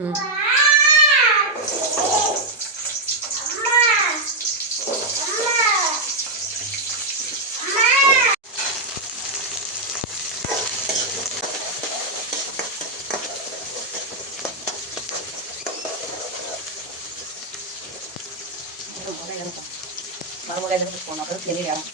போன அப்புறம் சரி வேணும்.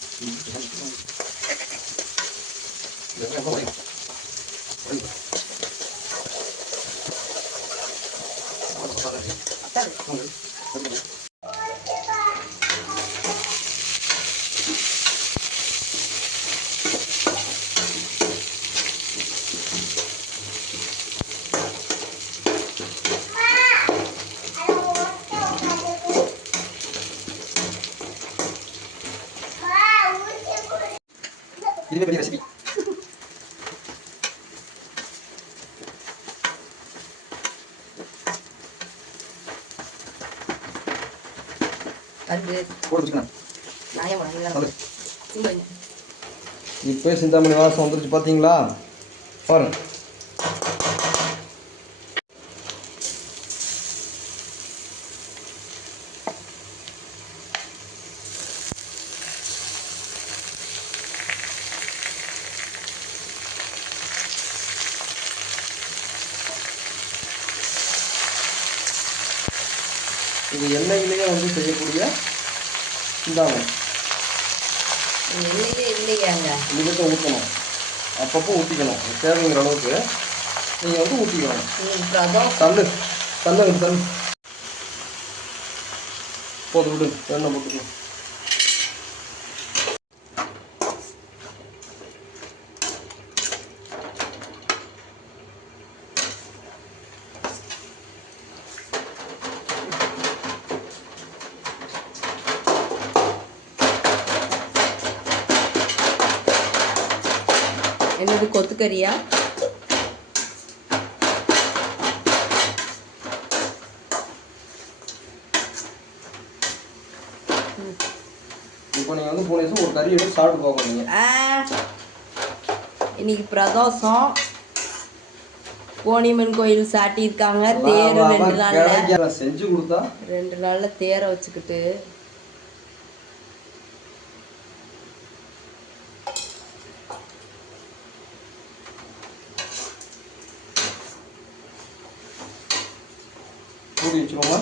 இதுவே பெரிய ரெசிபி. இப்போ சிந்தாமணி வாசம் வந்துருச்சு பார்த்தீங்களா? பாருங்க. இது எண்ணெயிலேயே வந்து செய்யக்கூடிய சிந்தாமணி. எண்ணெயே இல்லையாங்க, இதுக்கு ஊற்றணும், அப்பப்போ ஊற்றிக்கணும். தேவைங்கிற அளவுக்கு நீங்கள் வந்து ஊற்றிக்கணும். தள்ளு தள்ளு தள்ளு போது விடு, எண்ணெய் போட்டுக்கணும். என்னது கொத்துக்கறியா? இப்போ நீங்கள் வந்து போன ஒரு கறி எடுத்து சாப்பிட்டு போகணும். இன்னைக்கு பிரதோஷம், கோணியம்மன் கோயில் சாட்டியிருக்காங்க. தேர் 2 நாள்ல செஞ்சு கொடுத்தா 2 நாள்ல தேரை வச்சுக்கிட்டு மூடி வச்சுக்கோங்க.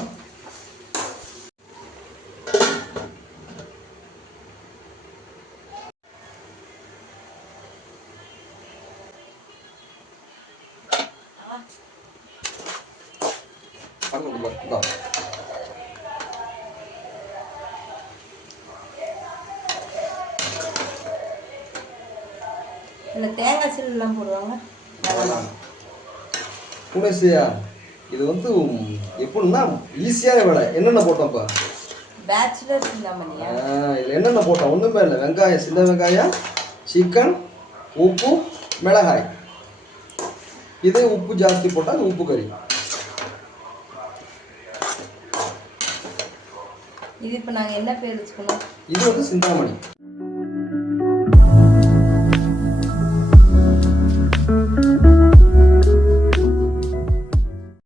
இந்த தேங்காய் சீல்லாம் போடுவாங்க. புனேசியா இது வந்து எப்படின்னா ஈஸியான வேலை. என்னென்ன போட்டோம்ப்பா? பேச்சுலர் சிந்தாமணியா? இதில் என்னென்ன போட்டோம்? ஒன்றுமே இல்லை. வெங்காயம், சின்ன வெங்காயம், சிக்கன், உப்பு, மிளகாய். இதே உப்பு ஜாஸ்தி போட்டால் அது உப்பு கறி. இது இப்போ நாங்கள் என்ன பேர் வச்சுக்கணும்? இது வந்து சிந்தாமணி.